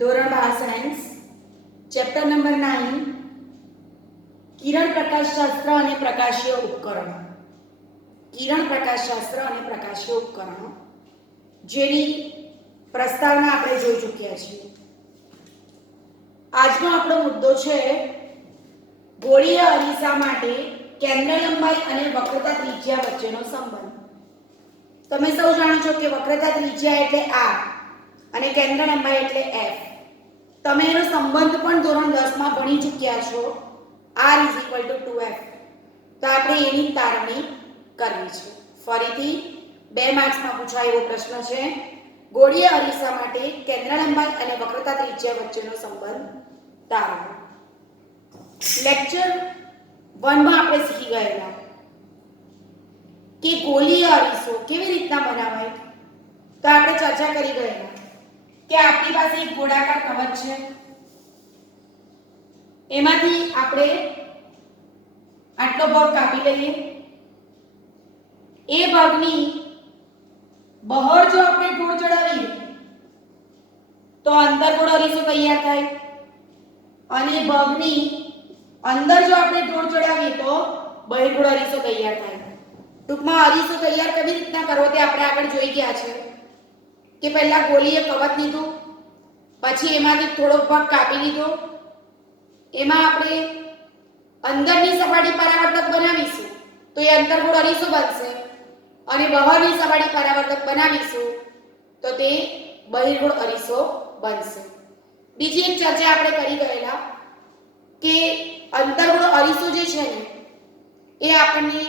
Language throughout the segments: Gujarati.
ધોરણ 12 સાયન્સ ચેપ્ટર નંબર 9 કિરણ પ્રકાશશાસ્ત્ર અને પ્રકાશીય ઉપકરણો. કિરણ પ્રકાશશાસ્ત્ર અને પ્રકાશીય ઉપકરણો જેની પ્રસ્તાવના આપણે જોઈ ચૂક્યા છીએ. આજનો આપણો મુદ્દો છે ગોળીય અરીસા માટે કેન્દ્ર લંબાઈ અને વક્રતા ત્રિજ્યા વચ્ચેનો સંબંધ. તમે સૌ જાણો છો કે વક્રતા ત્રિજ્યા એટલે r અને કેન્દ્ર લંબાઈ એટલે f. તમે એનો સંબંધ પણ ધોરણ 10 માં ભણી ચૂક્યા છો, r = 2f. તો આપણે એની તારવણી કરવી છે. ફરીથી 2 માર્ક્સમાં પૂછાય એવો પ્રશ્ન છે, ગોળીય અરીસા માટે કેન્દ્ર લંબાઈ અને વક્રતા ત્રિજ્યા વચ્ચેનો સંબંધ તારવો. લેક્ચર 1 માં આપણે શીખી ગયેલા કે ગોળીય અરીસો કેવી રીતના બનાવાય. તો આપણે ચર્ચા કરી ગયેલા કે આપણી પાસે એક ગોળાકાર કવચ છે, એમાંથી આપણે આટલો ભાગ કાપી લઈએ. એ ભાગની બહાર જો આપણે ઢોળ ચડાવીએ તો અંતર્ગોળ અરીસો તૈયાર થાય, અને ભાગની અંદર જો આપણે ઢોળ ચડાવીએ તો બહિર્ગોળ અરીસો તૈયાર થાય. ટૂંકમાં અરીસો તૈયાર કેવી રીતના કરવો તે આપણે આગળ જોઈ ગયા છે કે પહેલા ગોળીય કવચ લીધું, પછી એમાંથી થોડો ભાગ કાપી લીધો, એમાં આપણે અંદરની સપાટી પરાવર્તક બનાવીશું તો એ અંતર્ગોળ અરીસો બનશે, અને બહારની સપાટી પરાવર્તક બનાવીશું તો તે બહિર્ગોળ અરીસો બનશે. બીજી એક ચર્ચા આપણે કરી ગયેલા કે અંતર્ગોળ અરીસો જે છે ને એ આપણને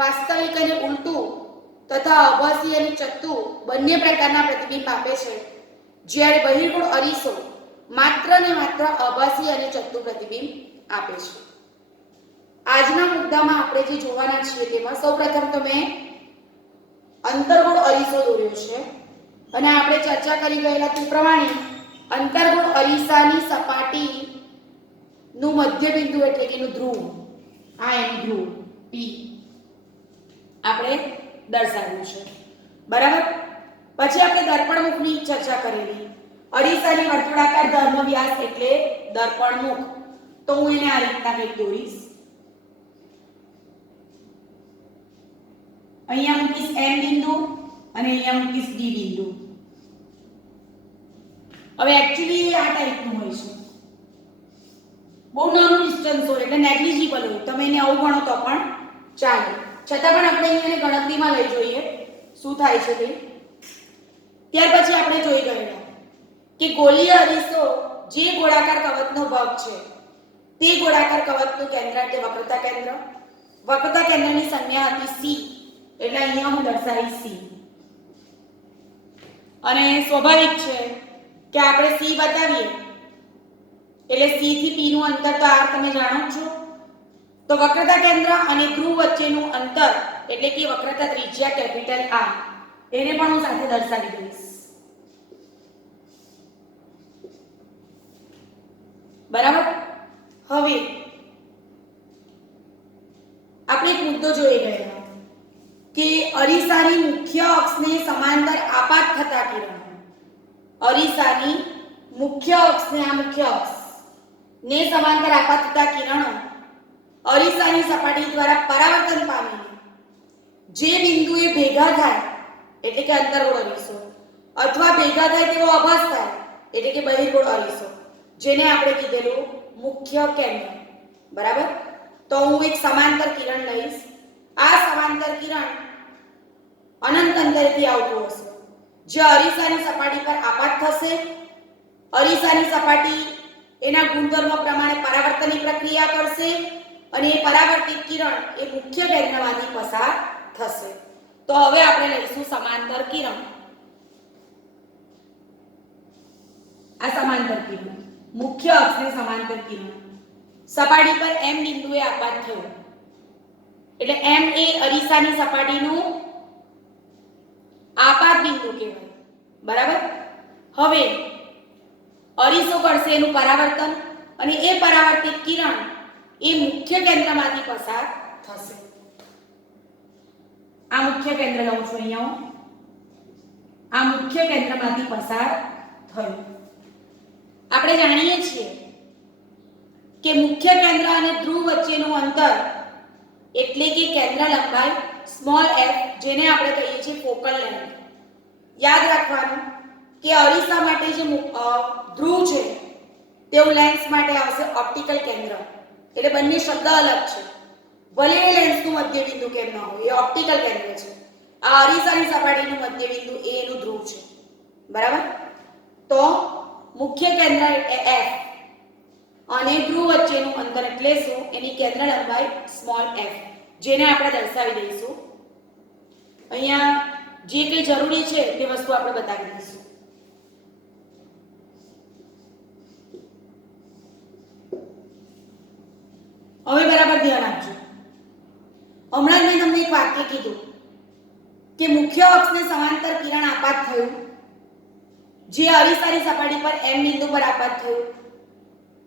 વાસ્તવિક અને ઉલટું તથા આભાસી અને ચત્તુ બંને પ્રકારના પ્રતિબિંબ આપે છે, જ્યારે બહિર્ગોળ અરીસો માત્ર ને માત્ર આભાસી અને ચત્તુ પ્રતિબિંબ આપે છે. આજના મુદ્દામાં આપણે જે જોવાના છીએ તેમાં સૌપ્રથમ તો મેં અંતર્ગોળ અરીસો દોર્યો છે, અને આપણે ચર્ચા કરી ગયેલા તે પ્રમાણે અંતર્ગોળ અરીસાની સપાટી નું મધ્ય બિંદુ એટલે કે એનું ધ્રુવ, આ એનું ધ્રુવ P આપણે દર્શાવ્યું છે. બરાબર. પછી આપણે દર્પણ મુખની ચર્ચા કરેલી. અરીસાની વર્તુળાકાર ધર્મ વ્યાસ એટલે દર્પણ મુખ. તો હું એને આ રીતના કંઈક દોરીશ. અહીંયા મૂકીશ M બિંદુ અને અહીંયા મૂકીશ D બિંદુ. હવે એક્ચ્યુઅલી આ ટાઈપનું હોય છે, બહુ નાનું ડિસ્ટન્સ હોય એટલે નેગ્લિજિબલ હોય, તમે એને આવું ગણો તો પણ ચાલે. છતાં પણ આપણે અહીંયા ગણતરીમાં લઈ જોઈએ શું થાય છે તે. ત્યાર પછી આપણે જોઈ ગયેલા કે ગોળીય અરીસો જે ગોળાકાર કવચનો ભાગ છે તે ગોળાકાર કવચનું કેન્દ્ર એટલે વક્રતા કેન્દ્ર. વક્રતા કેન્દ્રની સંજ્ઞા હતી C, એટલે અહીંયા હું દર્શાવીશ C. અને સ્વાભાવિક છે કે આપણે C બતાવીએ એટલે C થી P નું અંતર તો r તમે જાણો છો. તો વક્રતા કેન્દ્ર અને ધ્રુવ વચ્ચેનું અંતર એટલે કે વક્રતા ત્રિજ્યા કેપિટલ R, એને પણ હું સાથે દર્શાવી દઈશ. બરાબર. હવે આપણે એક મુદ્દો જોઈ ગયા કે અરીસાની મુખ્ય અક્ષને સમાંતર આપાત થતા કિરણો, અરીસાની મુખ્ય અક્ષને આ મુખ્ય અક્ષ ને સમાંતર આપાત થતા કિરણો અરીસાની સપાટી દ્વારા પરાવર્તન પામીને જે બિંદુએ ભેગા થાય એટલે કે અંતર્ગોળ અરીસો, અથવા ભેગા થાય તેવો આભાસ થાય એટલે કે બહિર્ગોળ અરીસો, જેને આપણે કીધેલું મુખ્ય કેન્દ્ર. બરાબર. તો હું એક સમાંતર કિરણ લઈશ. આ સમાંતર કિરણ અનંત અંતરથી આવતું હશે, જે અરીસાની સપાટી પર આપાત થશે. અરીસાની સપાટી એના ગુણધર્મ પ્રમાણે પરાવર્તનની પ્રક્રિયા કરશે, અને એ પરાવર્તિત કિરણ એ મુખ્ય કેન્દ્રમાંથી પસાર થશે. તો હવે આપણે લઈશું સમાંતર કિરણ. આ સમાંતર કિરણ મુખ્ય અક્ષને સમાંતર કિરણ સપાટી પર M બિંદુએ આપાત થયો એટલે M એ અરીસાની સપાટીનું આપાત બિંદુ કહેવાય. બરાબર. હવે અરીસો કરશે એનું પરાવર્તન, અને એ પરાવર્તિત કિરણ એ મુખ્ય કેન્દ્રમાંથી પસાર થશે. આ મુખ્ય કેન્દ્ર લઉં છું અહીંયા હું. આ મુખ્ય કેન્દ્રમાંથી પસાર થયું. આપણે જાણીએ છીએ કે મુખ્ય કેન્દ્ર અને ધ્રુવ વચ્ચેનું અંતર એટલે કે કેન્દ્ર લંબાઈ સ્મોલ f, જેને આપણે કહીએ છીએ ફોકલ લેન્થ. યાદ રાખવાનું કે અરીસા માટે જે ધ્રુવ છે તેવું લેન્સ માટે આવશે ઓપ્ટિકલ કેન્દ્ર. એટલે બંને શબ્દ અલગ છે. ભલે એ લેન્સનું મધ્યબિંદુ કેમ ન હોય, એ ઓપ્ટિકલ કેન્દ્ર છે. આ અરીસાની સપાટીનું મધ્યબિંદુ એ એનું ધ્રુવ છે. બરાબર? તો મુખ્ય કેન્દ્ર એટલે f અને ધ્રુવ વચ્ચેનું અંતર એટલે શું? એની કેન્દ્ર લંબાઈ સ્મોલ f, જેને આપણે દર્શાવી દઈશું. અહીંયા જે કંઈ જરૂરી છે તે વસ્તુ આપણે બતાવી દઈશું. હવે બરાબર ધ્યાન આપજો. હમણાં મેં તમને એક વાક્ય કીધું કે મુખ્ય અક્ષને સમાંતર કિરણ આપાત થયું, જે અરીસાની સપાટી પર m બિંદુ પર આપાત થયું.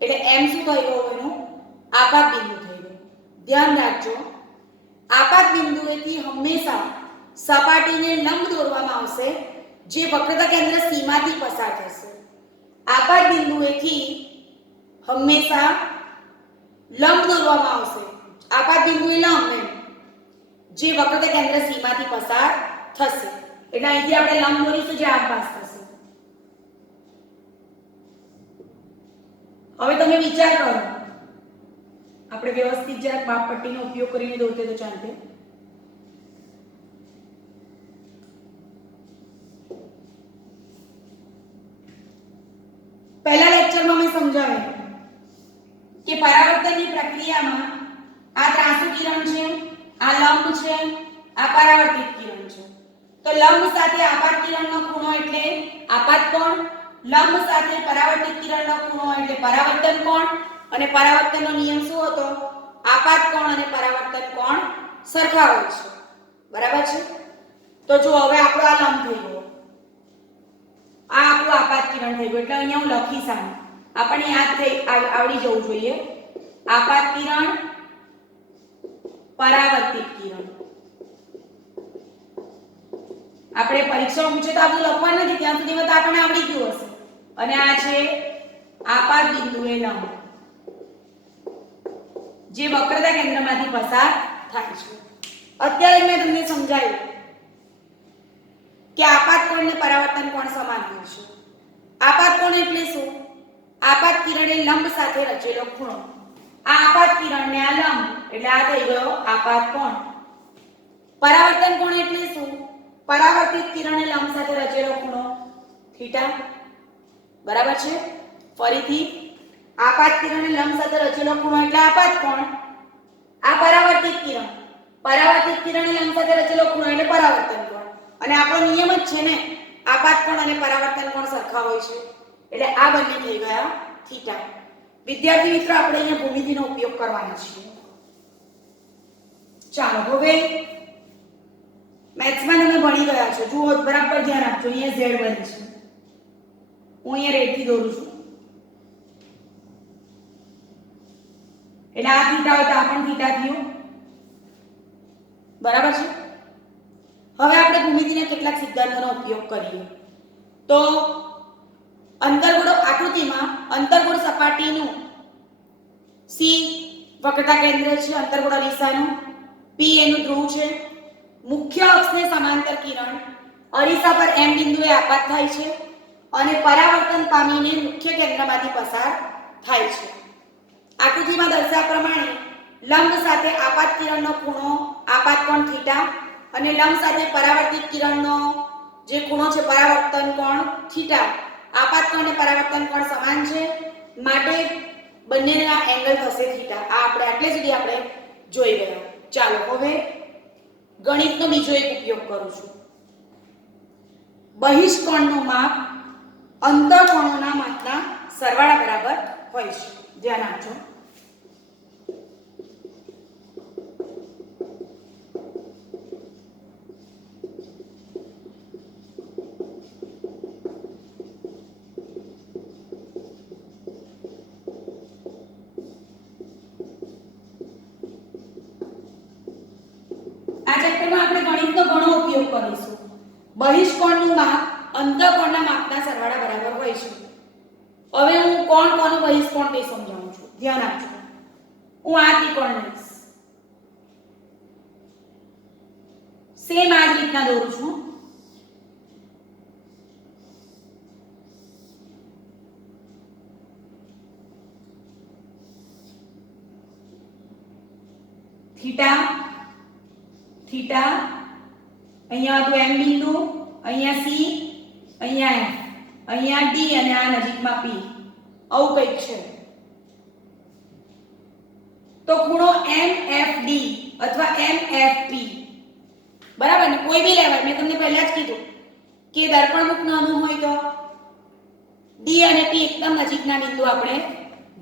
એટલે m શું થઈ ગયું? એનું આપાત બિંદુ થઈ ગયું. ધ્યાન રાખજો, આપાત બિંદુએથી હંમેશા સપાટીને લંબ દોરવામાં આવશે, જે વક્રતા કેન્દ્ર C માંથી પસાર થશે. આપાત બિંદુએથી હંમેશા લંબ દોરવામાં આવશે. આપાત બિંદુએ લંબ જે વક્રતા કેન્દ્ર C માંથી પસાર થશે. એટલે અહીંથી આપણે લંબ દોરીશું, જે આપાત થશે. હવે તમે વિચાર કરો, આપણે વ્યવસ્થિત જરાક માપપટ્ટીનો ઉપયોગ કરીને દોરતે તો ચાલતે. પહેલા લેક્ચરમાં મેં સમજાવ્યું કે પરાવર્તનની પ્રક્રિયામાં આ ત્રાંસુ કિરણ છે, આ લંબ છે, આ પરાવર્તિત કિરણ છે. તો લંબ સાથે આપાત કિરણનો ખૂણો એટલે આપાત કોણ, લંબ સાથે પરાવર્તિત કિરણનો ખૂણો એટલે પરાવર્તન કોણ. અને પરાવર્તનનો નિયમ શું હતો? આપાત કોણ અને પરાવર્તન કોણ સરખા હોય છે. બરાબર છે? તો જો હવે આપણો આ લંબ થઈ ગયો, આ આપણું આપાત કિરણ થઈ ગયું. એટલે અહીંયા હું લખીશ, આપણને યાદ થઈ આવડી જવું જોઈએ. આપાત કિરણ, પરાવર્તિત કિરણ. આપણે પરીક્ષા પૂછે તો આપણું લખવાનું નથી, ત્યાં સુધીમાં તો આપણને આવડી ગયું હશે. અને આ છે આપાત બિંદુએ લંબ, જે વક્રતા કેન્દ્રમાંથી પસાર થાય છે. અત્યારે મેં તમને સમજાવ્યું કે આપાત કોણ અને પરાવર્તન કોણ સમાન હોય છે. આપાત કોણ એટલે શું? આપાત કિરણે લંબ સાથે રચેલો ખૂણો. આ આપાત કિરણને આ લંબ એટલે આ થઈ ગયો આપાત કોણ. પરાવર્તન કોણ એટલે શું? પરાવર્તિત કિરણે લંબ સાથે રચેલો ખૂણો થીટા. બરાબર છે? ફરીથી આપાત કિરણે લંબ સાથે રચેલો ખૂણો એટલે આપાત કોણ. આ પરાવર્તિત કિરણ, પરાવર્તિત કિરણે લંબ સાથે રચેલો ખૂણો એટલે પરાવર્તન કોણ. અને આપણો નિયમ જ છે ને, આપાત કોણ અને પરાવર્તન કોણ સરખા હોય છે. એટલે આ બંને થઈ ગયા થીટા. વિદ્યાર્થી મિત્રો, આપણે અહીંયા ભૂમિતિનો ઉપયોગ કરવાનો છે. ચાલો હવે મેથ્સમાં તમે ભણી ગયા છો. જુઓ, બરાબર ધ્યાન આપજો. અહીંયા z બને છે, હું અહીંયા રેડથી દોરું છું. એટલે આ થીટા હોય તો આ પણ થીટા થયું. બરાબર છે? હવે આપણે ભૂમિતિના કેટલાક સિદ્ધાંતોનો ઉપયોગ કરીએ. તો અંતર્ગોળ આકૃતિમાં અંતર્ગોળ સપાટીનું C વક્રતા કેન્દ્ર છે, અંતર્ગોળ અરીસાનું P એનું ધ્રુવ છે. મુખ્ય અક્ષને સમાંતર કિરણ અરીસા પર M બિંદુએ આપાત થાય છે અને પરાવર્તન પામીને મુખ્ય કેન્દ્રમાંથી પસાર થાય છે. આકૃતિમાં દર્શાવ્યા પ્રમાણે લંબ સાથે આપાત કિરણનો ખૂણો આપાત કોણ થીટા અને લંબ સાથે પરાવર્તિત કિરણનો જે ખૂણો છે પરાવર્તન કોણ થીટા. આપાત કોણ અને પરાવર્તન કોણ સમાન છે, માટે બંનેના એંગલ થશે થીટા. આ આપણે આટલે સુધી આપણે જોઈ ગયા. ચાલો હવે ગણિતનો બીજો એક ઉપયોગ કરું છું. બહિષ્કોણનું માપ અંતઃકોણોના માપના સરવાળા બરાબર હોય છે. ધ્યાન આપજો. બહિષ્કોણનું માપ અંતઃકોણના માપના સરવાળા બરાબર હોય છે. હવે હું કોણ કોનું બહિષ્કોણ તે સમજાવું છું, ધ્યાન આપજો. હું આ ત્રિકોણ લઈશ, સેમ આ જ રીતના દોરું છું. થીટા થીટા, અહીંયા હતું એમ બિંદુ, અહીંયા સી, અહીંયા એફ, અહીંયા ડી અને આ નજીકમાં પી, આવું કંઈક છે. તો ખૂણો MFD અથવા MFP, બરાબર ને, કોઈ બી લેવાય. મેં તમને પહેલા જ કીધું કે દર્પણમુખ નાનું હોય તો D અને P એકદમ નજીકના બિંદુ આપણે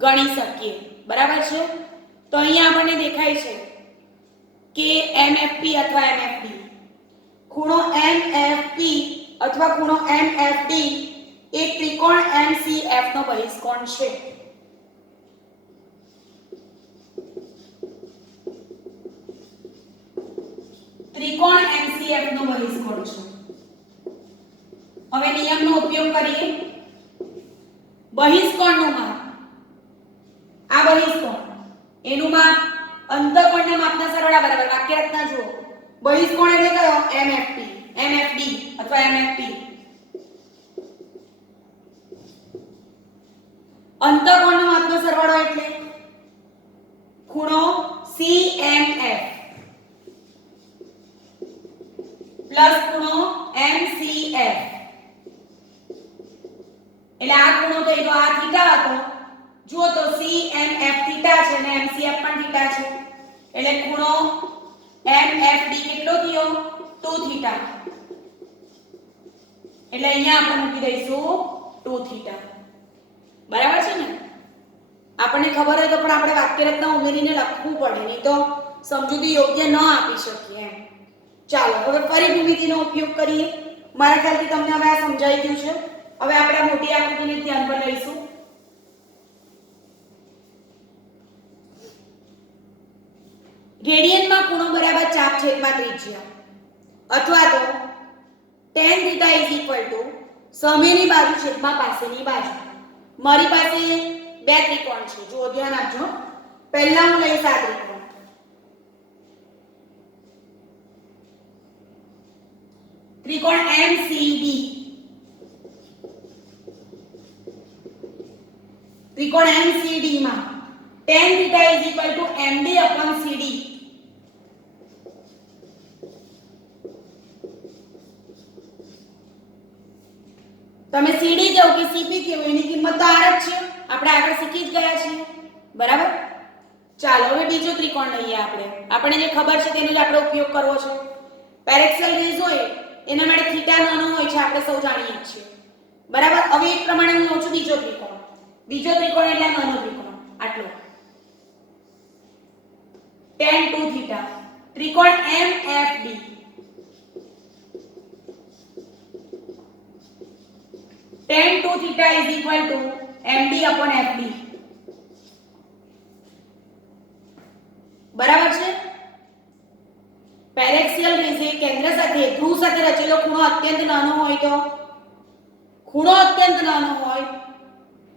ગણી શકીએ, બરાબર છે. તો અહીંયા આપણને દેખાય છે કે MFP અથવા MFD, ખૂણો MFP અથવા ખૂણો MFD એ ત્રિકોણ MCF નો બહિષ્કોણ છે. ત્રિકોણ MCF નો બહિષ્કોણ છે. હવે નિયમનો ઉપયોગ કરીએ. બહિષ્કોણનું માપ, આ બહિષ્કોણ, એનું માપ અંતઃકોણના માપના સરવાળા બરાબર. વાક્ય રચના જુઓ. બહિષ્કોણ એટલે કયો? MFP, MFD અથવા MFP. અંતઃકોણના માપનો સરવાળો એટલે ખૂણો CMF પ્લસ ખૂણો MCF. એટલે આ ખૂણો તો એ તો આ થીટા હતો. જુઓ તો CMF થીટા છે અને MCF પણ થીટા છે. એટલે ખૂણો MFD કેટલો થયો? 2 થીટા. એટલે અહીંયા આપણે મૂકી દઈશું 2 થીટા. બરાબર છે ને? આપણને ખબર હોય તો પણ આપણે વાક્ય રચના ઉમેરીને લખવું પડે, નહીં તો સમજૂતી યોગ્ય ન આપી શકીએ એમ. ચાલો હવે ફરી ભૂમિતિનો ઉપયોગ કરીએ. મારા ખ્યાલથી તમને હવે આ સમજાઈ ગયું છે. હવે આપણે આ મોટી આકૃતિને ધ્યાન પર લઈશું. રેડિયનમાં ખૂણો બરાબર ચાપ છેદમાં ત્રિજ્યા, અથવા તો tan θ સામેની બાજુ છેદમાં પાસેની બાજુ. મારી પાસે બે ત્રિકોણ છે, જુઓ ધ્યાન આપજો. પહેલા હું લઈશ આ ત્રિકોણ, ત્રિકોણ MCD. ત્રિકોણ MCD માં tan θ MD/CD. તમે CD કહો કે CP કહો, એની કિંમત તો r જ છે. આપણે આગળ શીખી જ ગયા છીએ, બરાબર. ચાલો હવે બીજો ત્રિકોણ લઈએ. આપણે જે ખબર છે તેનો જ આપણે ઉપયોગ કરવો છે. પેરેક્સિયલ રેઝ હોય એના માટે થીટા નાનો હોય છે, આપણે સૌ જાણીએ જ છીએ, બરાબર. હવે એક પ્રમાણે હું લઉં છું બીજો ત્રિકોણ. બીજો ત્રિકોણ એટલે નાનો ત્રિકોણ, આટલો, tan 2 θ. ત્રિકોણ MFD. tan 2 θ MD/FD. બરાબર છે. પેરેક્સિયલ રેઝે કેન્દ્ર સાથે ધ્રુવ સાથે રચેલો ખૂણો અત્યંત નાનો હોય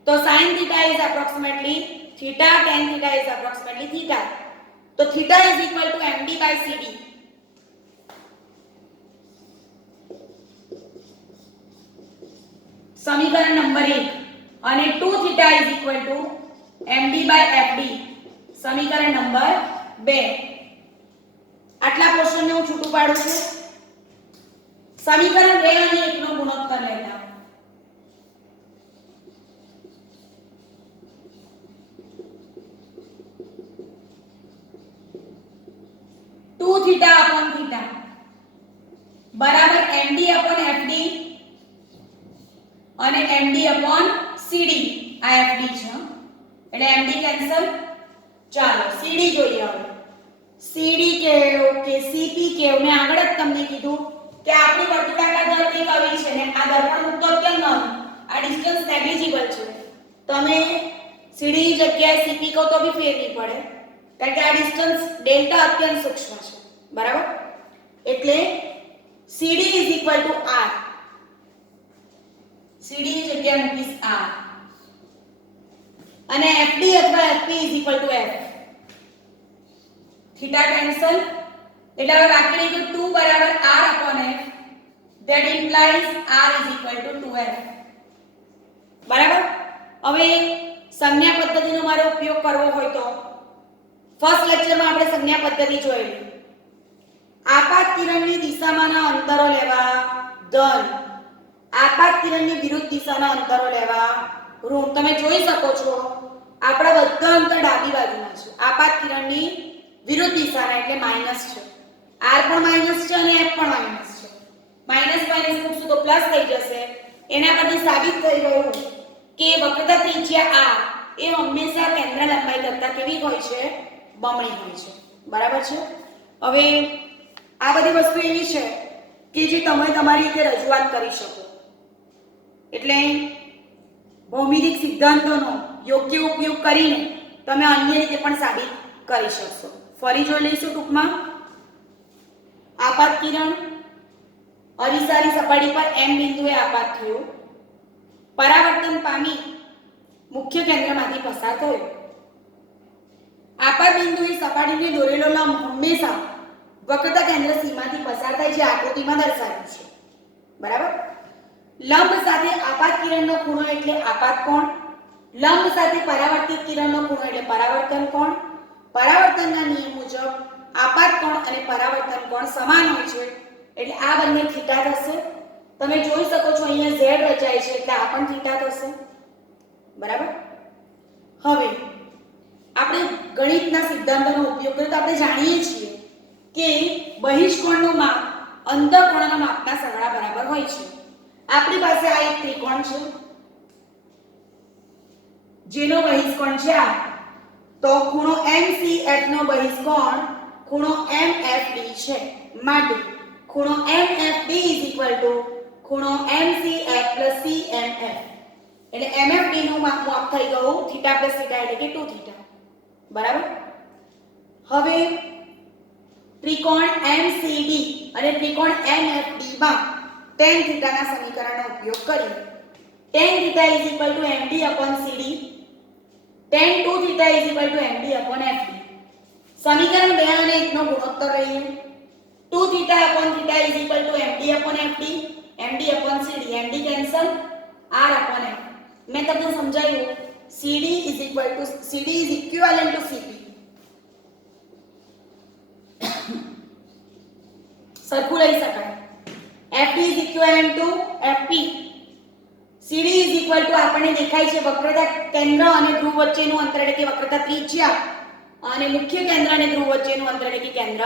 તો sin θ is approximately theta, tan θ is approximately theta. તો theta is equal to MD/CD. સમીકરણ નંબર 1 અને 2 θ is equal to MD/FD. સમીકરણ નંબર 2. આટલા પોર્શનને હું છૂટું પાડું છું. સમીકરણ 2 અને 1 નો ગુણોત્તર લેતા 2 θ upon θ બરાબર MD/FD અને MD/CD. આ FD છે એટલે MD કેન્સલ. ચાલો CD જોઈએ. હવે CD કેવો કે CP કેવો, મેં આગળ જ તમને કીધું કે આપણી વર્તુળાકાર દર કંઈક આવી છે ને આ દર્પણ મુક્ત અત્યંત નાનું, આ ડિસ્ટન્સ નેગ્લિજિબલ છે. તમે CD ની જગ્યાએ CP કહો તો બી ફેર નહીં પડે, કારણ કે આ ડિસ્ટન્સ ડેલ્ટા અત્યંત સૂક્ષ્મ છે, બરાબર. એટલે CD is equal to R. CD ની જગ્યાએ મૂકીશ R. અને FD અથવા FP F. થીટા કેન્સલ એટલે હવે બાકી રહી ગયું 2 બરાબર r upon f. That implies r is equal to 2f. બરાબર. હવે સંજ્ઞા પદ્ધતિનો મારો ઉપયોગ કરવો હોય તો ફર્સ્ટ લેક્ચરમાં આપણે સંજ્ઞા પદ્ધતિ જોયેલી. આપાત કિરણની દિશામાંના અંતરો લેવા ધન, આપાત કિરણની વિરુદ્ધ દિશાના અંતરો લેવા ઋણ. તમે જોઈ શકો છો આપણા બધા અંતર ડાબી બાજુના છે. આપાત કિરણની વિરુદ્ધ દિશાના એટલે માઈનસ છે. r પણ માઈનસ છે અને f પણ માઈનસ છે. માઈનસ માઈનસ મૂકશું તો પ્લસ થઈ જશે. એના પરથી સાબિત થઈ ગયું કે વક્રતા ત્રિજ્યા r એ હંમેશા કેન્દ્ર લંબાઈ કરતા કેવી હોય છે? બમણી હોય છે. બરાબર છે. હવે આ બધી વસ્તુ એવી છે કે જે તમે તમારી રીતે રજૂઆત કરી શકો. એટલે ભૌમિતિક સિદ્ધાંતોનો યોગ્ય ઉપયોગ કરીને તમે અન્ય રીતે પણ સાબિત કરી શકશો. ફરી જોઈ લઈશું ટૂંકમાં. આપાત કિરણ અરીસાની સપાટી પર m બિંદુએ આપાત થયું, પરાવર્તન પામી મુખ્ય કેન્દ્રમાંથી પસાર થયો. આપાત બિંદુએ સપાટીને દોરેલો લંબ હંમેશા વક્રતા કેન્દ્ર સીમાથી પસાર થાય છે. આકૃતિમાં દર્શાવ્યું છે. બરાબર. લંબ સાથે આપાત કિરણનો ખૂણો એટલે આપાત કોણ, લંબ સાથે પરાવર્તિત કિરણનો ખૂણો એટલે પરાવર્તન કોણ. પરાવર્તનના નિયમ મુજબ આપાત કોણ અને પરાવર્તન કોણ સમાન હોય છે એટલે આ બંને થીટા થશે. તમે જોઈ શકો છો અહીંયા z રચાય છે એટલે આ પણ થીટા થશે. બરાબર. હવે આપણે ગણિતના સિદ્ધાંતોનો ઉપયોગ કરીએ તો આપણે જાણીએ છીએ કે બહિષ્કોણનું માપ અંતઃકોણના માપના સરવાળા બરાબર હોય છે. આપણી પાસે આ એક ત્રિકોણ છે જેનો બહિષ્કોણ છે આ, તો ખૂણો MCF નો બહિષ્કોણ ખૂણો MFD છે. માટે ખૂણો MFD ખૂણો MCF CMF. એટલે MFD નું માપ થઈ ગયું થીટા પ્લસ થીટા એટલે કે 2 થીટા. બરાબર. હવે ત્રિકોણ MCD અને ત્રિકોણ MFD માં tan થીટાના સમીકરણનો ઉપયોગ કરીએ. tan theta MD upon CD, tan 2 theta MD upon FD. સમીકરણ 2 અને 1 નો ગુણોત્તર લઈએ. 2 theta upon theta MD upon FD, MD upon CD, MD cancel, R upon F. મેં તમને સમજાવ્યું CD is equivalent to CP. સરખું લઈ શકાય. FD is equivalent to FP. CD is equal to આપણને દેખાય છે વક્રતા કેન્દ્ર અને ધ્રુવ વચ્ચેનું અંતર એટલે કે વક્રતા ત્રિજ્યા અને મુખ્ય કેન્દ્ર અને ધ્રુવ વચ્ચેનું અંતર એટલે કે કેન્દ્ર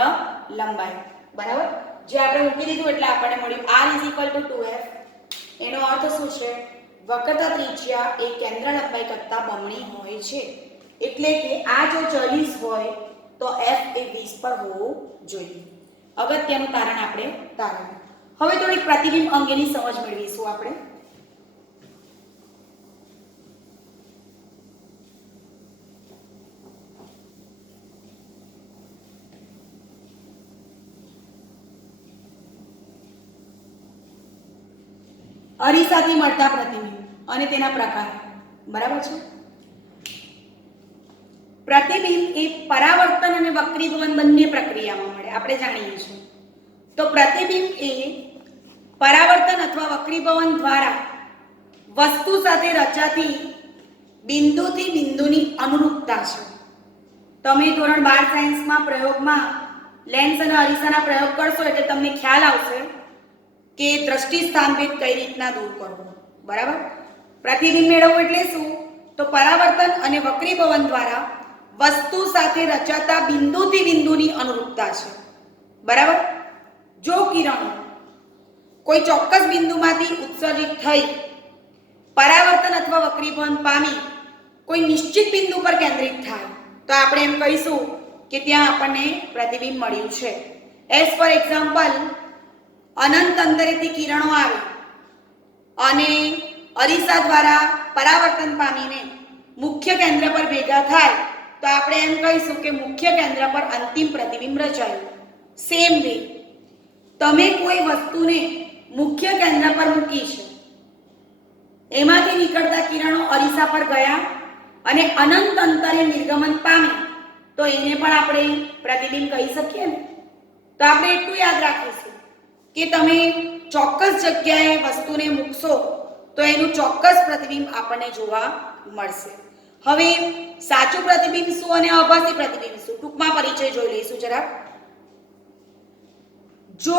લંબાઈ. બરાબર. જે આપણે મૂકી દીધું એટલે આપણને મળ્યું R is equal to 2F. એનો અર્થ શું છે? વક્રતા ત્રિજ્યા એ કેન્દ્ર લંબાઈ કરતા બમણી હોય છે. એટલે કે આ જો 40 હોય તો F એ 20 પર હોવું જોઈએ. અગત્યનું તારણ આપણે તારવ્યું. હવે થોડી પ્રતિબિંબ અંગેની સમજ મેળવીશું આપણે. અરીસાથી મળતા પ્રતિબિંબ અને તેના પ્રકાર. બરાબર છે. પ્રતિબિંબ એ પરાવર્તન અને વક્રીભવન બંને પ્રક્રિયામાં મળે આપણે જાણીએ છીએ. તો પ્રતિબિંબ એ પરાવર્તન અથવા વક્રીભવન દ્વારા વસ્તુ સાથે રચાતી બિંદુથી બિંદુની અનુરૂપતા છે. તમે ધોરણ 12 સાયન્સમાં પ્રયોગમાં લેન્સ અને અરીસાના પ્રયોગ કરશો એટલે તમને ખ્યાલ આવશે કે દ્રષ્ટિ સ્થાનભેદ કઈ રીતના દૂર કરવો. બરાબર. પ્રતિબિંબ મેળવવું એટલે શું? તો પરાવર્તન અને વક્રીભવન દ્વારા વસ્તુ સાથે રચાતા બિંદુથી બિંદુની અનુરૂપતા છે. બરાબર. જો કિરણો કોઈ ચોક્કસ બિંદુમાંથી ઉત્સર્જિત થઈ પરાવર્તન અથવા વક્રીભવન પામી કોઈ નિશ્ચિત બિંદુ પર કેન્દ્રિત થાય તો આપણે એમ કહીશું કે ત્યાં આપણને પ્રતિબિંબ મળ્યું છે. એઝ ફોર એક્ઝામ્પલ, અનંત અંતરેથી કિરણો આવે અને અરીસા દ્વારા પરાવર્તન પામીને મુખ્ય કેન્દ્ર પર ભેગા થાય તો આપણે એમ કહીશું કે મુખ્ય કેન્દ્ર પર અંતિમ પ્રતિબિંબ રચાયું. સેમ વે તમે કોઈ વસ્તુને મુખ્ય કેન્દ્ર પર મૂકી છે, એમાંથી નીકળતા કિરણો અરીસા પર ગયા અને અનંત અંતરે નિર્ગમન પામે તો એને પણ આપણે પ્રતિબિંબ કહી શકીએ ને. તો આપણે એટલું યાદ રાખીશું કે તમે ચોક્કસ જગ્યાએ વસ્તુને મૂકશો તો એનું ચોક્કસ પ્રતિબિંબ આપણને જોવા મળશે. હવે સાચું પ્રતિબિંબ શું અને આભાસી પ્રતિબિંબ શું, ટૂંકમાં પરિચય જોઈ લઈશું જરાક. જો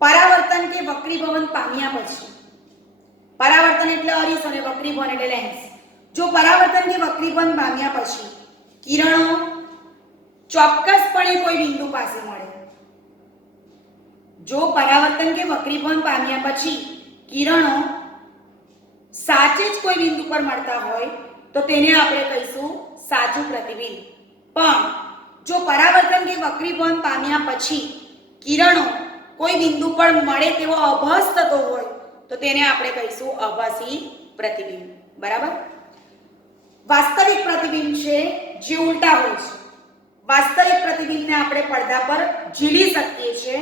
પરાવર્તન કે વક્રીભવન પામ્યા પછી, પરાવર્તન એટલે અરીસો અને વક્રીભવન એટલે લેન્સ. જો પરાવર્તન કે વક્રીભવન પામ્યા પછી કિરણો ચોક્કસપણે કોઈ બિંદુ પાસે મળે, જો પરાવર્તન કે વક્રીભવન પામ્યા પછી કિરણો સાચે જ કોઈ બિંદુ પર મળતા હોય તો તેને આપણે કહીશું સાચું પ્રતિબિંબ. પણ જો પરાવર્તન કે વક્રીભવન પામ્યા પછી કિરણો કોઈ બિંદુ પર મળે તેવો આભાસ થતો હોય તો તેને આપણે કહીશું આભાસી પ્રતિબિંબ. બરાબર. વાસ્તવિક પ્રતિબિંબ છે જે ઉલટા હોય છે. વાસ્તવિક પ્રતિબિંબને આપણે પડદા પર ઝીલી શકીએ છીએ,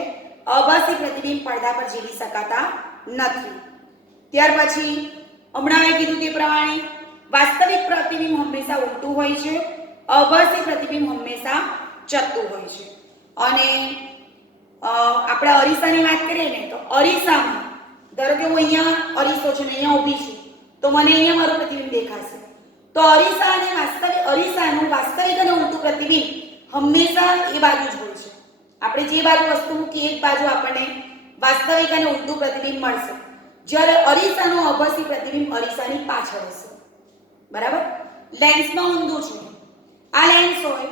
આભાસી પ્રતિબિંબ પડદા પર ઝીલી શકાતા નથી. ત્યાર પછી હમણાં મેં કીધું તે પ્રમાણે વાસ્તવિક પ્રતિબિંબ હંમેશા ઉલટું હોય છે, આભાસી પ્રતિબિંબ હંમેશા ચત્તું હોય છે. અને આપણે અરીસાની વાત કરીએ ને તો અરીસામાં ધારો કે હું અહીંયા અરીસો છે ને અહીંયા ઊભી છું તો મને અહીંયા મારું પ્રતિબિંબ દેખાશે. તો અરીસા અને અરીસાનું વાસ્તવિક અને ઉલટું પ્રતિબિંબ હંમેશા એ બાજુ જ હોય છે. આપણે જે બાજુ વસ્તુ મૂકીએ એક બાજુ આપણને વાસ્તવિક અને ઉલટું પ્રતિબિંબ મળશે, જ્યારે અરીસાનું આભાસી પ્રતિબિંબ અરીસાની પાછળ હશે. બરાબર. લેન્સમાં ઊંધું છે. આ લેન્સ હોય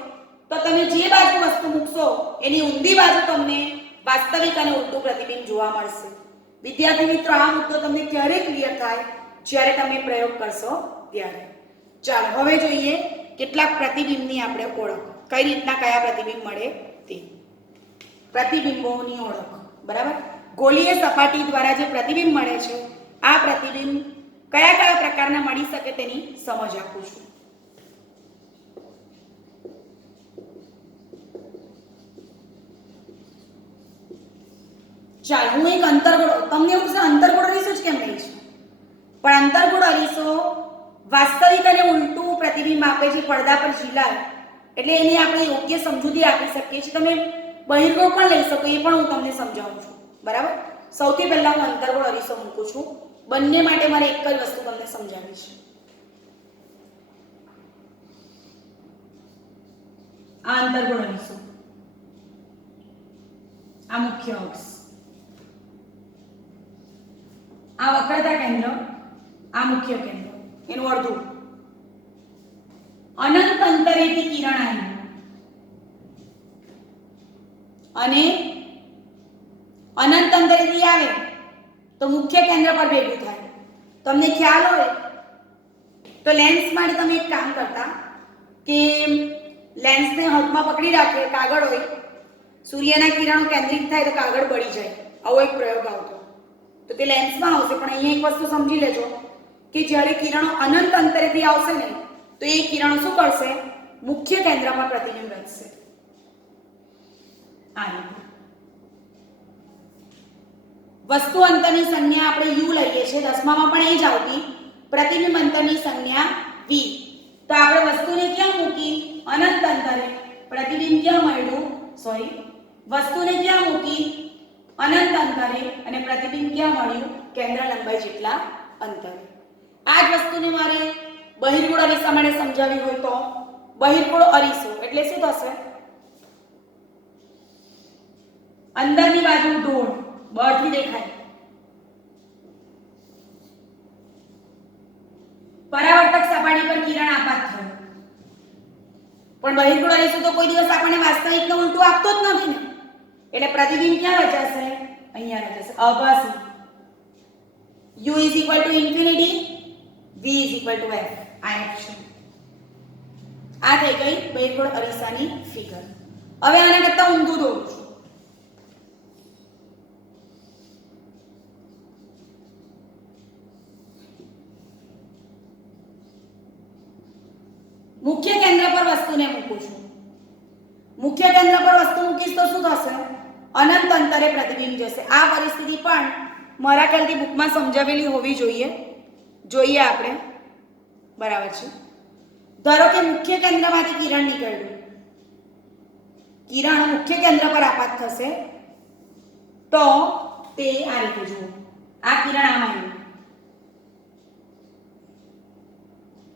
તો તમે જે બાજુ વસ્તુ મૂકશો એની ઊંધી બાજુ તમને વાસ્તવિક અને ઉલટું પ્રતિબિંબ જોવા મળશે. વિદ્યાર્થી મિત્રો, આ મુદ્દો તમને ક્યારે ક્લિયર થાય? જ્યારે તમે પ્રયોગ કરશો ત્યારે. ચાલો હવે જોઈએ કેટલાક પ્રતિબિંબની આપણે ઓળખ, કઈ રીતના કયા પ્રતિબિંબ મળે તે. પ્રતિબિંબોની ઓળખ. બરાબર. ગોળીય સપાટી દ્વારા જે પ્રતિબિંબ મળે છે આ પ્રતિબિંબ કયા કયા પ્રકારના મળી શકે તેની સમજ આપું છું. ચાલો હું એક અંતર્ગોળ, તમને એવું થશે અંતર્ગોળ અરીસો જ કેમ નહીં છે, પણ અંતર્ગોળ અરીસો વાસ્તવિક અને ઉલટું પ્રતિબિંબ આપે છે પડદા પર ઝીલાય, એટલે એની આપણે યોગ્ય સમજૂતી આપી શકીએ છીએ. તમે બહિર્ગોળ પણ લઈ શકો, એ પણ હું તમને સમજાવું છું. બરાબર. સૌથી પહેલા હું અંતર્ગોળ અરીસો મૂકું છું. બંને માટે મારે એક જ વસ્તુ તમને સમજાવી છે. આ અંતર્ગોળ અરીસો, આ મુખ્ય અક્ષ, આ વક્રતા કેન્દ્ર, આ મુખ્ય કેન્દ્ર, એનું અડધું. અનંત અંતરેથી કિરણ આવી અને અનંત અંતરેથી આવે તો મુખ્ય કેન્દ્ર પર ભેગું થાય. તમને ખ્યાલ હોય તો લેન્સ માટે તમે એક કામ કરતા કે લેન્સને હાથમાં પકડી રાખે, કાગળ હોય, સૂર્યના કિરણો કેન્દ્રિત થાય તો કાગળ બળી જાય, આવો એક પ્રયોગ આવતો. તો તે લેન્સમાં આવશે. પણ અહીંયા એક વસ્તુ સમજી લેજો કે જ્યારે કિરણો અનંત અંતરેથી આવશે ને તો એ કિરણો શું કરશે? મુખ્ય કેન્દ્રમાં પ્રતિબિંબ રચશે. આ રીતે વસ્તુ અંતરની સંજ્ઞા આપણે u લઈએ છીએ, 10મામાં પણ એ જ આવતી. પ્રતિબિંબ અંતરની સંજ્ઞા v. તો આપણે વસ્તુને ક્યાં મૂકી? અનંત અંતરે. પ્રતિબિંબ ક્યાં મળ્યું? સોરી, વસ્તુને ક્યાં મૂકી? અનંત અંતરે. અને પ્રતિબિંબ ક્યાં મળ્યું? કેન્દ્ર લંબાઈ જેટલા અંતરે. આ જ વસ્તુને મારે બહિર્ગોળ અરીસા માટે સમજાવી હોય તો બહિર્ગોળ અરીસો એટલે શું થશે? અંદરની બાજુ ઢોળ બહારથી દેખાય. પરાવર્તક સપાટી પર કિરણ આપાત થયો. પણ બહિર્ગોળ અરીસો તો કોઈ દિવસ આપણને વાસ્તવિકને ઉલટું આપતો જ નથી ને, એટલે પ્રતિબિંબ ક્યાં રચાશે? અહીંયા રચાશે. આભાસી. u = infinity, v = f. આ f છે. આ થઈ ગઈ બહિર્ગોળ અરીસાની ફિગર. હવે આને કરતા ઊંધું દોરું છું. મુખ્ય કેન્દ્ર પર વસ્તુને મૂકું છું. મુખ્ય કેન્દ્ર પર વસ્તુ મૂકીશ તો શું થશે? અનંત અંતરે પ્રતિબિંબ જશે. આ પરિસ્થિતિ પણ મારા ખ્યાલથી બુકમાં સમજાવેલી હોવી જોઈએ. જોઈએ આપણે. બરાબર છે. ધારો કે મુખ્ય કેન્દ્રમાંથી કિરણ નીકળ્યું, કિરણ મુખ્ય કેન્દ્ર પર આપાત થશે તો તે આ રીતે જુઓ, આ કિરણ આમ આવ્યું,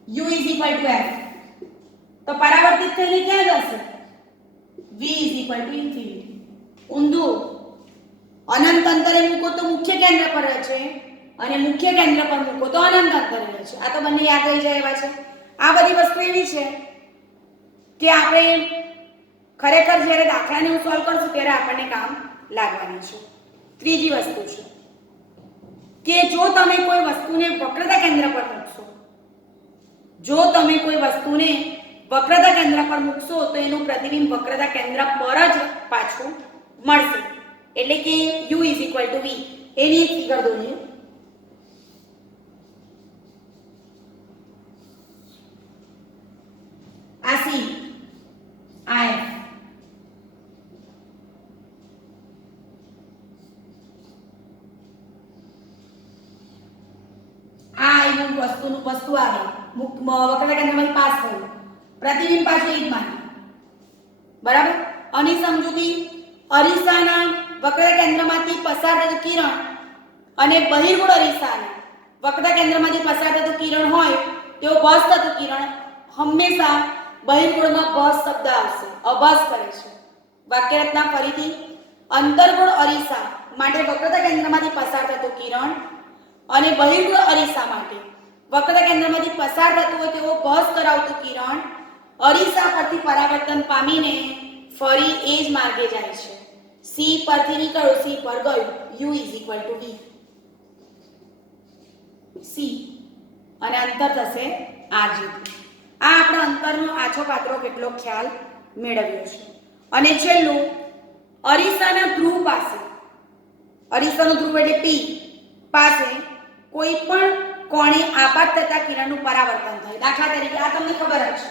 u = f, તો પરાવર્તિત થઈને ક્યાં જશે? v = ઊંધું. અનંત અંતરે મૂકો તો મુખ્ય કેન્દ્ર પર રહે છે અને મુખ્ય કેન્દ્ર પર મૂકો તો અનંત અંતરે રહે છે. આ તો બંને યાદ રહી જાય એવા છે. આ બધી વસ્તુ એવી છે કે આપણે ખરેખર જ્યારે દાખલાને સોલ્વ કરશું ત્યારે આપણને કામ લાગવાની છે. ત્રીજી વસ્તુ છે કે જો તમે કોઈ વસ્તુને વક્રતા કેન્દ્ર પર મૂકશો, જો તમે કોઈ વસ્તુને વક્રતા કેન્દ્ર પર મૂકશો તો એનું પ્રતિબિંબ વક્રતા કેન્દ્ર પર જ પાછું મળશે. એટલે કે u = v. એની એક ફિગર દોરીએ. આ c, આ f. વસ્તુ આવે વક્રતા કેન્દ્રમાંથી પાસ થયું, પ્રતિબિંબ પાછું એ જ માને. બરાબર. અને સમજૂતી અરીસાના વક્રતા કેન્દ્રમાંથી પસાર થતું કિરણ અને બહિર્ગોળ અરીસાના વક્રતા કેન્દ્રમાંથી પસાર થતું કિરણ હોય તેઓ ભસ થતું કિરણ હંમેશા બહિર્ગોળમાં ભસ શબ્દ આવશે, અભસ કરે છે. વાક્ય રચના ફરીથી, અંતર્ગોળ અરીસા માટે વક્રતા કેન્દ્રમાંથી પસાર થતું કિરણ અને બહિર્ગોળ અરીસા માટે વક્રતા કેન્દ્રમાંથી પસાર થતું હોય તેવો ભસ કરાવતું કિરણ અરીસા પરથી પરાવર્તન પામીને ફરી એ જ માર્ગે જાય છે. C પરથી નીકળ્યું, C પર ગયું, u = v. C અને અંતર થશે r જેટલું. આ આપણો અંતરનો આછો પાત્રો કેટલો ખ્યાલ મેળવ્યો છે. અને છેલ્લું, અરીસાના ધ્રુવ પાસે, અરીસાનો ધ્રુવ એટલે P પાસે કોઈ પણ કોણે આપાત થતા કિરણનું પરાવર્તન થાય. દાખલા તરીકે આ તમને ખબર જ છે,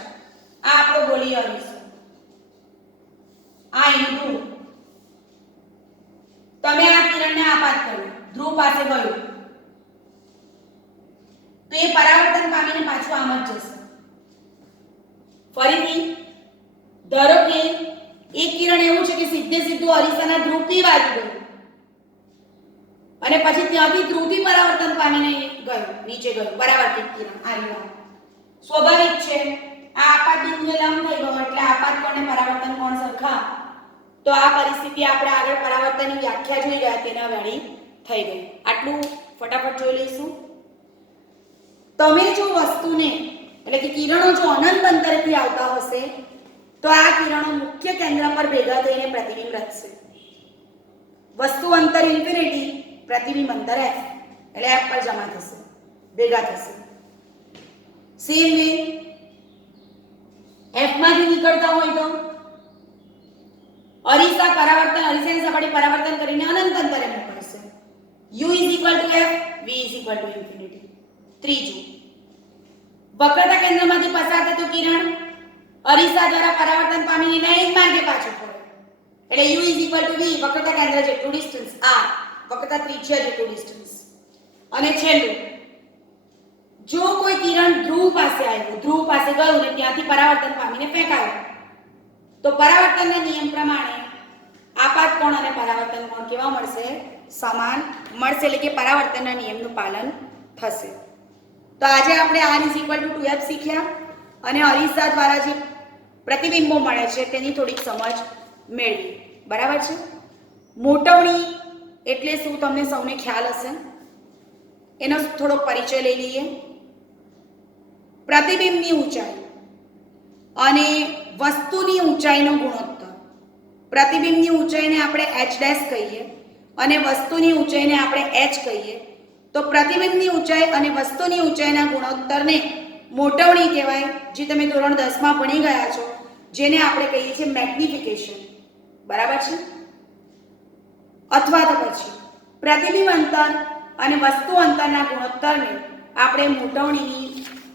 આ આપણો ગોળીય અરીસો, આ એનું ધ્રુવ. તમે આ કિરણને આપાત કર્યું, ધ્રુવ પાસે ગયું તો એ પરાવર્તન પામીને પાછું આમ જ જશે. ફરીથી ધારો કે એક કિરણ એવું છે કે સીધું અરીસાના ધ્રુવ P બાજુ ગયું અને પછી ત્યાંથી ધ્રુવથી પરાવર્તન પામીને ગયું, નીચે ગયું, પરાવર્તિત કિરણ આ રહ્યું. સ્વાભાવિક છે, આ આપાત બિંદુએ લંબ થઈ ગયો એટલે આપાત કોણ અને પરાવર્તન કોણ સરખા. તો આ પરિસ્થિતિ આપણે આગળ પરાવર્તનની વ્યાખ્યા જોઈ ગયા તેના વેળી થઈ ગઈ. આટલું ફટાફટ જોઈ લઈશું. તમે જો વસ્તુને એટલે કે કિરણો જો અનંત અંતરેથી આવતા હશે તો આ કિરણો મુખ્ય કેન્દ્ર પર ભેગા થઈને પ્રતિબિંબ રચશે. વસ્તુ અંતર ઇન્ફિનિટી, પ્રતિબિંબ અંતર f, એટલે f પર જમા થશે, ભેગા થશે. સેમ વે f માંથી નીકળતા હોય તો અરીસા અરીસાની સપાટી પરાવર્તન કરીને અનંત અંતરે મોકલશે. u = f, v = ∞. ત્રીજું, વક્રતા કેન્દ્રમાંથી પસાર થતું કિરણ અરીસા દ્વારા પરાવર્તન પામીને એના એક માર્ગે પાછું ફરે એટલે u = v, વક્રતા કેન્દ્ર જેટલું ડિસ્ટન્સ, r વક્રતા ત્રિજ્યા જેટલું ડિસ્ટન્સ. અને છેલ્લું, જો કોઈ કિરણ ધ્રુવ પાસે આવ્યું, ધ્રુવ પાસે ગયું ને ત્યાંથી પરાવર્તન પામીને ફેંકાયું તો પરાવર્તનના નિયમ પ્રમાણે આપાત કોણ અને પરાવર્તન કોણ કેવા મળશે? સમાન મળશે. એટલે કે પરાવર્તનના નિયમનું પાલન થશે. તો આજે આપણે r = 2f શીખ્યા અને અરીસા દ્વારા જે પ્રતિબિંબો મળે છે તેની થોડીક સમજ મેળવી. બરાબર છે. મોટવણી એટલે શું તમને સૌને ખ્યાલ હશે, એનો થોડો પરિચય લઈ લઈએ. પ્રતિબિંબની ઊંચાઈ અને વસ્તુની ઊંચાઈનો ગુણોત્તર. પ્રતિબિંબની ઊંચાઈને આપણે h' કહીએ અને વસ્તુની ઊંચાઈને આપણે h કહીએ. તો પ્રતિબિંબની ઊંચાઈ અને વસ્તુની ઊંચાઈના ગુણોત્તરને મોટવણી કહેવાય, જે તમે ધોરણ 10 માં ભણી ગયા છો, જેને આપણે કહીએ છીએ મેગ્નિફિકેશન. બરાબર છે. અથવા તો પછી પ્રતિબિંબ અંતર અને વસ્તુ અંતરના ગુણોત્તરને આપણે મોટવણીની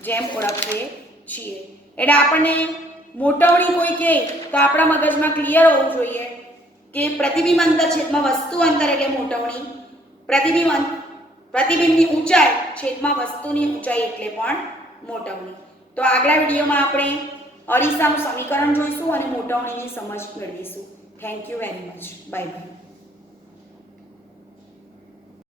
જેમ ઓળખીએ છીએ. એટલે આપણને મોટવણી કોઈ કહે તો આપણા મગજમાં ક્લિયર હોવું જોઈએ કે પ્રતિબિંબ અંતર છેદમાં વસ્તુ અંતર એટલે મોટવણી, પ્રતિબિંબની ઊંચાઈ છેદમાં વસ્તુની ઊંચાઈ એટલે પણ મોટવણી. તો આગલા વિડીયોમાં આપણે અરીસાનું સમીકરણ જોઈશું અને મોટવણીની સમજ મેળવીશું. Thank you very much. Bye bye.